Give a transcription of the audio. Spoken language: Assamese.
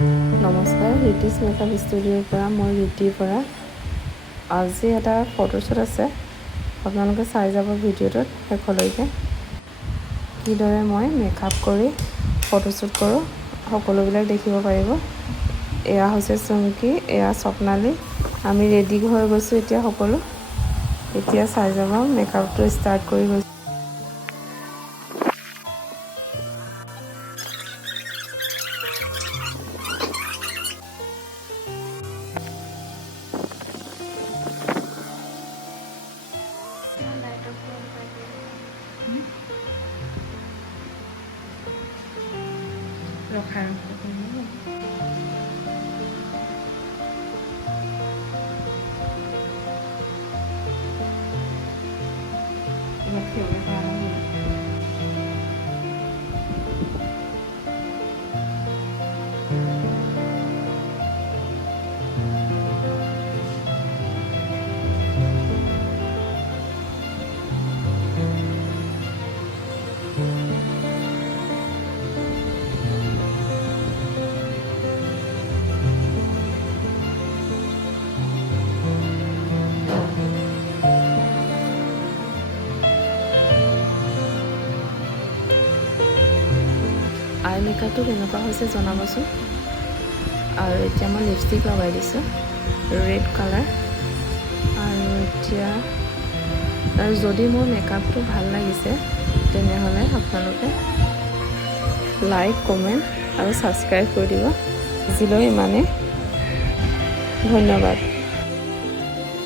নমস্কাৰ, ৰিতিছ মেকআপ ষ্টুডিঅ'ৰ পৰা মই ৰিতিৰ পৰা আজি এটা ফটোশ্বুট আছে। আপোনালোকে চাই যাব ভিডিঅ'টোত শেষলৈকে। কিদৰে মই মেকআপ কৰি ফটোশ্বুট কৰোঁ সকলোবিলাক দেখিব পাৰিব। এয়া হৈছে চুমকি, এয়া স্বপ্নালী। আমি ৰেডি হৈ গৈছোঁ এতিয়া সকলো। এতিয়া চাই যাব, মেকআপটো ষ্টাৰ্ট কৰি গৈছোঁ। ৰখা আই মেকআপটো কেনেকুৱা হৈছে জনাবচোন। আৰু এতিয়া মই লিপষ্টিক লগাই দিছোঁ ৰেড কালাৰ। আৰু এতিয়া যদি মোৰ মেকআপটো ভাল লাগিছে তেনেহ'লে আপোনালোকে লাইক, কমেণ্ট আৰু ছাবস্ক্ৰাইব কৰি দিব। আজিলৈ ইমানেই, ধন্যবাদ।